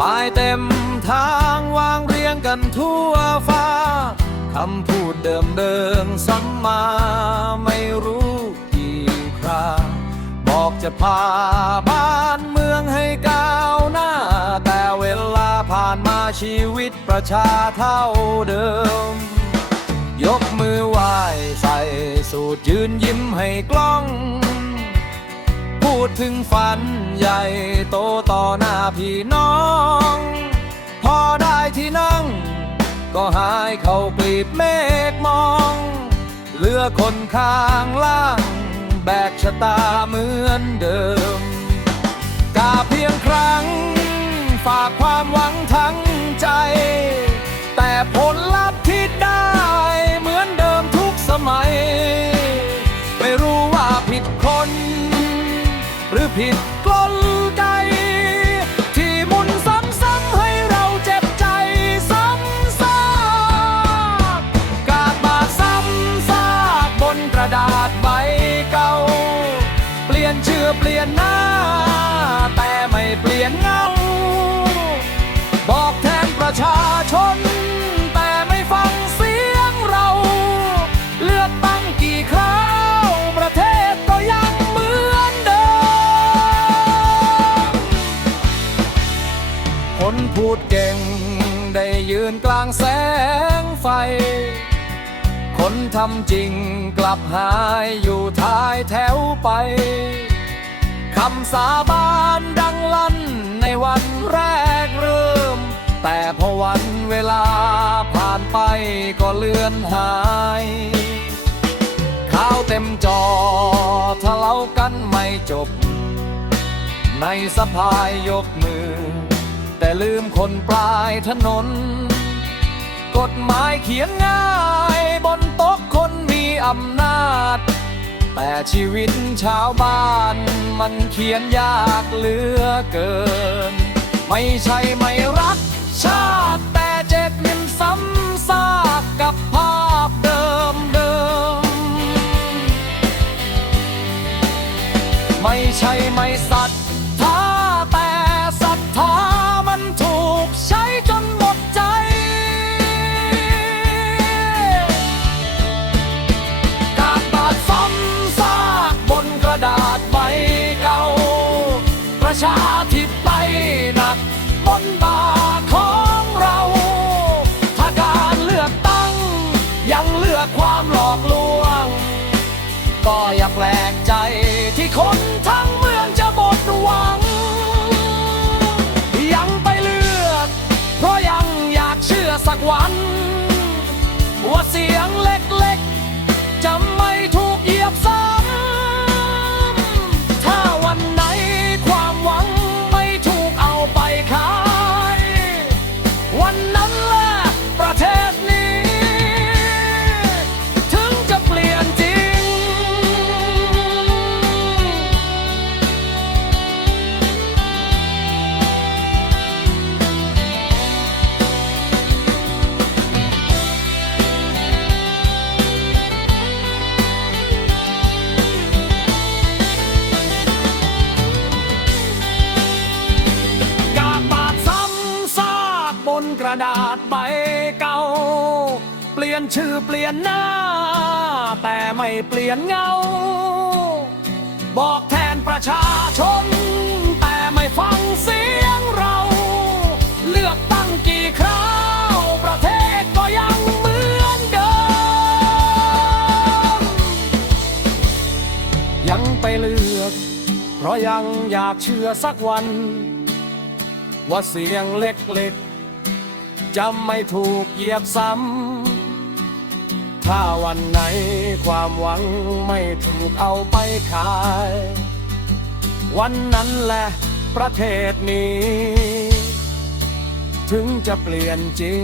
ป้ายเต็มทางวางเรียงกันทั่วฟ้าคำพูดเดิมเดิมซ้ำมาไม่รู้กี่คราบอกจะพาบ้านเมืองให้ก้าวหน้า แต่เวลาผ่านมาชีวิตประชาเท่าเดิม ยกมือไหว้ใส่สูตรยืนยิ้มให้กล้อง พูดถึงฝันใหญ่โตต่อหน้าพี่น้อง พอได้ที่นั่ง ก็หายเข้ากลีบเมฆมอง เหลือคนข้างล่าง แบกชะตาเหมือนเดิม กาเพียงครั้ง ฝากความหวัง รือผิดกลไกที่มุนซ้ำๆให้เราเจ็บใจซ้ำซากกาดบาดซ้ำซากบนกระดาษใบเก่า เปลี่ยนชื่อเปลี่ยนหน้า แต่ไม่เปลี่ยนเงา ยืนกลางแสงไฟ คนทำจริงกลับหายอยู่ท้ายแถวไปคำสาบานดังลั่นในวันแรกเริ่ม แต่พอวันเวลาผ่านไปก็เลือนหายข่าวเต็มจอทะเลากันไม่จบ ในสภายยกมือ แต่ลืมคนปลายถนน กฎหมายเขียนง่ายบนโต๊ะคนมีอำนาจ แต่ชีวิตชาวบ้านมันเขียนยากเหลือเกิน ไม่ใช่ไม่รักชาติแต่เจ็บมินซ้ำซากกับภาพเดิมเดิม ไม่ใช่ไม่ศรัท ชาธิปไตยหนักบนบ่าของเรา ถ้าการเลือกตั้ง ยังเลือกความหลอกลวง ก็อย่าแปลกใจที่คน นกระดาษใบเก่า เปลี่ยนชื่อเปลี่ยนหน้า แต่ไม่เปลี่ยนเงา บอกแทนประชาชน แต่ไม่ฟังเสียงเรา เลือกตั้งกี่คราวประเทศก็ยังเหมือนเดิม ยังไปเลือก เพราะยังอยากเชื่อสักวันว่าเสียงเล็กๆ จะไม่ถูกเหยียบซ้ำ ถ้าวันไหนความหวังไม่ถูกเอาไปขาย วันนั้นแหละประเทศนี้ ถึงจะเปลี่ยนจริง